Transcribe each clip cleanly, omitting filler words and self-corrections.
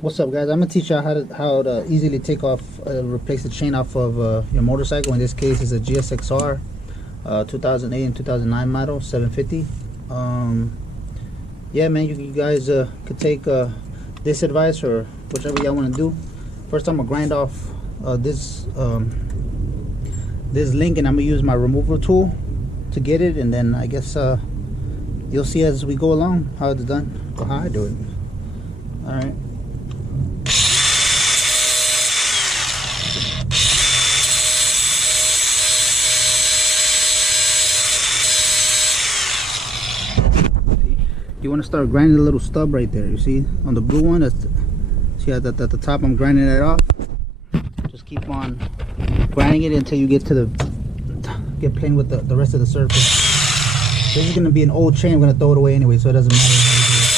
What's up, guys? I'm gonna teach you how to easily take off, replace the chain off of your motorcycle. In this case, it's a gsxr 2008 and 2009 model, 750. Yeah, man, you guys could take this advice or whichever y'all want to do. First, I'm gonna grind off this link, and I'm gonna use my removal tool to get it, and then I guess you'll see as we go along how it's done or how I do it. All right. You want to start grinding the little stub right there. You see on the blue one, see at the top, I'm grinding that off. Just keep on grinding it until you get playing with the rest of the surface. This is going to be an old chain. I'm going to throw it away anyway, so it doesn't matter how you do it.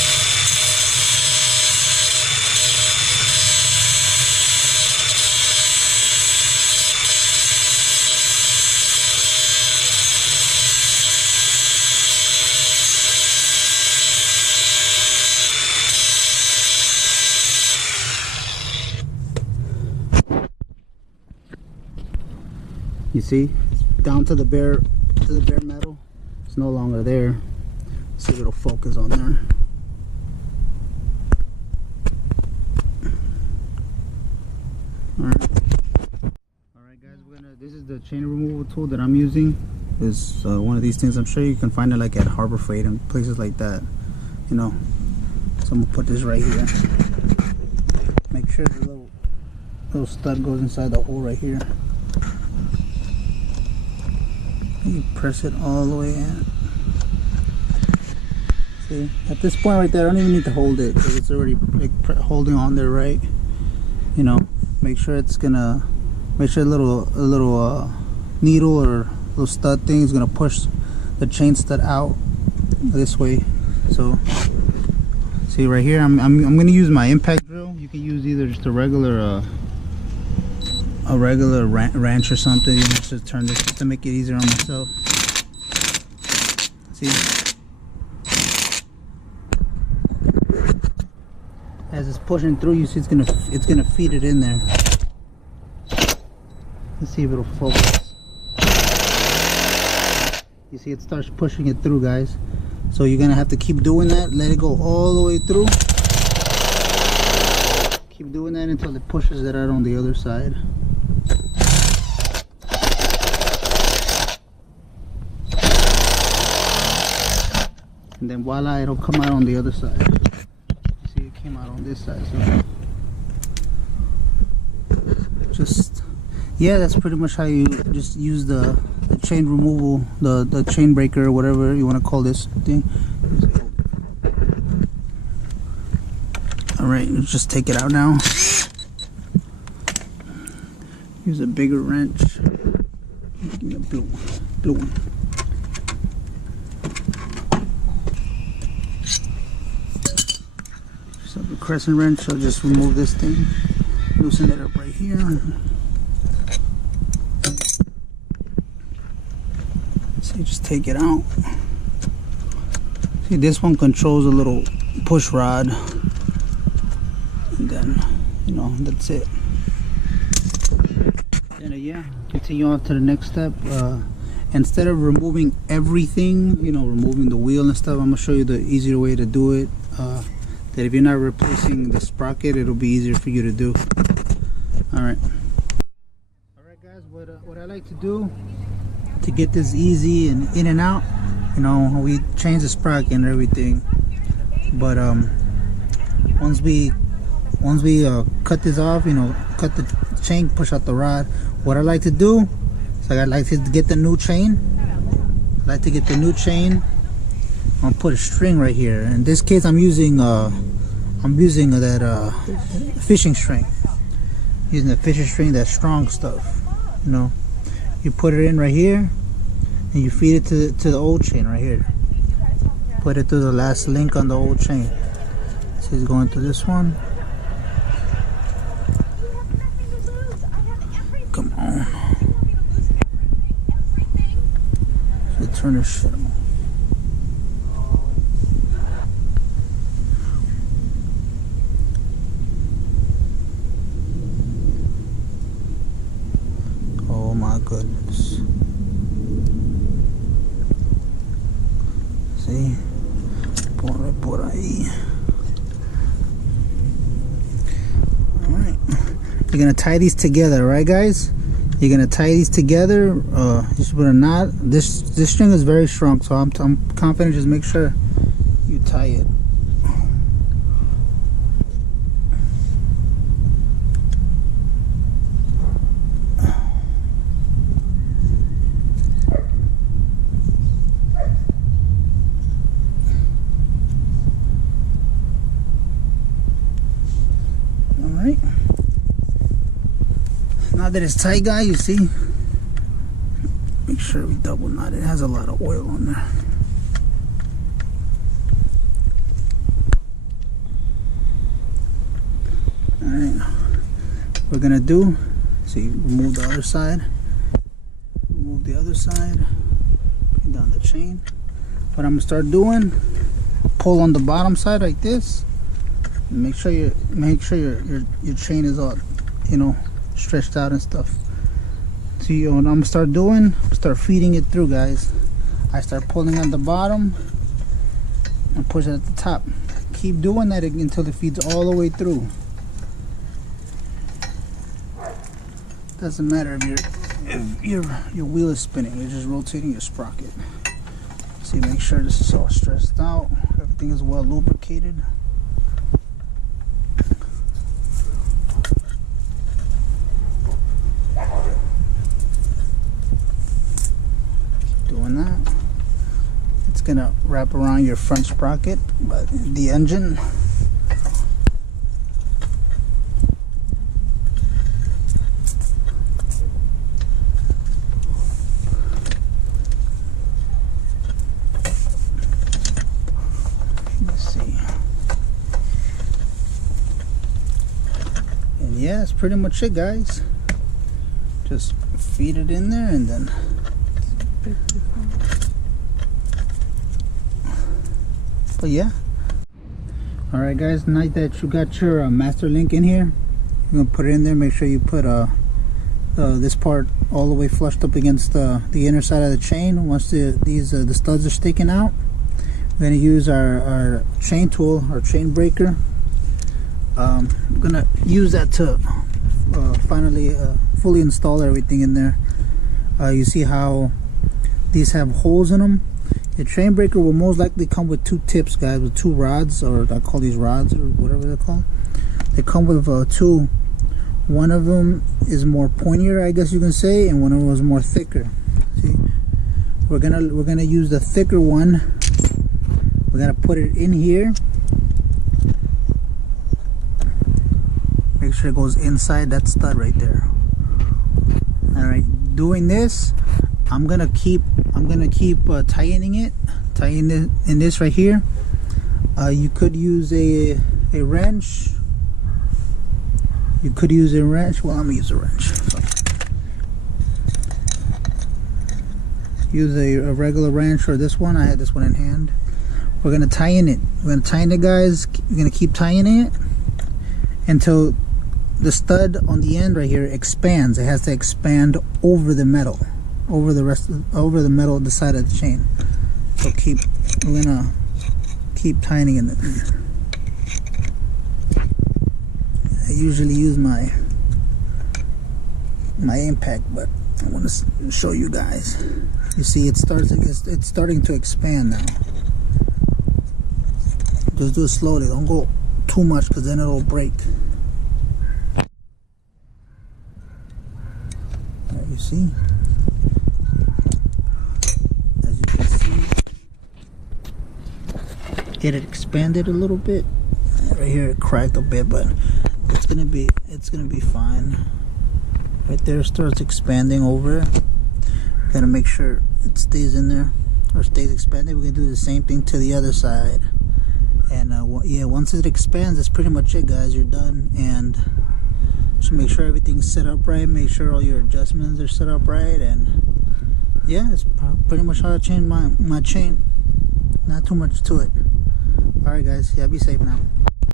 You see, it's down to the bare metal. It's no longer there. Let's see if it'll focus on there. Alright guys, this is the chain removal tool that I'm using. It's one of these things. I'm sure you can find it like at Harbor Freight and places like that, you know. So I'm gonna put this right here. Make sure the little stud goes inside the hole right here. You press it all the way in. See, at this point right there, I don't even need to hold it because it's already like holding on there, right? You know, make sure a little needle or little stud thing is gonna push the chain stud out this way. So, see right here, I'm gonna use my impact drill. You can use either just a regular wrench or something. You just turn this just to make it easier on myself. See, as it's pushing through, you see it's gonna feed it in there. Let's see if it'll focus. You see, it starts pushing it through, guys. So you're gonna have to keep doing that. Let it go all the way through. Keep doing that until it pushes it out on the other side. And then voila, it'll come out on the other side. See, it came out on this side. So yeah, that's pretty much how you just use the chain removal, the chain breaker, whatever you want to call this thing. All right, let's just take it out now. Use a bigger wrench. Give me a blue one. So the crescent wrench, I'll just remove this thing, loosen it up right here. So just take it out. See, this one controls a little push rod, and then, you know, that's it. And yeah, continue on to the next step. Instead of removing everything, you know, removing the wheel and stuff, I'm gonna show you the easier way to do it. That if you're not replacing the sprocket, it'll be easier for you to do. Alright guys, what I like to do to get this easy and in and out, you know, we change the sprocket and everything, but once we cut this off, you know, cut the chain, push out the rod, what I like to do is I like to get the new chain. I'll put a string right here. In this case, I'm using that fishing string. Using the fishing string, that strong stuff. You know, you put it in right here, and you feed it to the old chain right here. Put it through the last link on the old chain. So it's going to this one. Come on. So turn this shit on. goodness. See? Por ahí. Alright. You're gonna tie these together, right guys? You're gonna tie these together. Just put a knot. This string is very strong, so I'm confident. Just make sure you tie it. Alright. Now that it's tight, guys, you see, make sure we double knot it. It has a lot of oil on there. Alright, we're gonna do, see, remove the other side, remove the other side, bring down the chain. What I'm gonna start doing, pull on the bottom side like this. Make sure your chain is all, you know, stretched out and stuff. See what I'm gonna start doing? Start feeding it through, guys. I start pulling on the bottom and push it at the top. Keep doing that until it feeds all the way through. Doesn't matter if your wheel is spinning. You're just rotating your sprocket. See, make sure this is all stretched out. Everything is well lubricated. Doing that. It's gonna wrap around your front sprocket, but the engine. Let's see. And yeah, that's pretty much it, guys. Just feed it in there and then. But yeah, all right guys, now that you got your master link in here, you're gonna put it in there. Make sure you put this part all the way flushed up against the inner side of the chain. Once the studs are sticking out, we're gonna use our chain tool, our chain breaker. I'm gonna use that to finally fully install everything in there. You see how these have holes in them? The chain breaker will most likely come with two tips, guys, with two rods, or I call these rods or whatever they're called. They come with two. One of them is more pointier, I guess you can say, and one of them is more thicker. See, we're gonna use the thicker one. We're gonna put it in here. Make sure it goes inside that stud right there. All right, doing this, I'm gonna keep tightening it in this right here. You could use a wrench. You could use a wrench. Well, I'm gonna use a wrench. So, use a regular wrench or this one. I had this one in hand. We're gonna tighten it. We're gonna tighten it, guys. We're gonna keep tightening it until the stud on the end right here expands. It has to expand over the metal, over the metal on the side of the chain. So we're gonna keep tightening it. I usually use my impact, but I want to show you guys. You see, it's starting to expand now. Just do it slowly. Don't go too much, because then it'll break. There, you see. As you can see, it expanded a little bit. Right here, it cracked a bit, but it's gonna be fine. Right there, starts expanding over. Gotta make sure it stays in there or stays expanded. We're gonna do the same thing to the other side. And yeah, once it expands, that's pretty much it, guys. You're done. And just make sure everything's set up right. Make sure all your adjustments are set up right. And yeah, that's pretty much how I changed my chain. Not too much to it. All right, guys. Yeah, be safe now.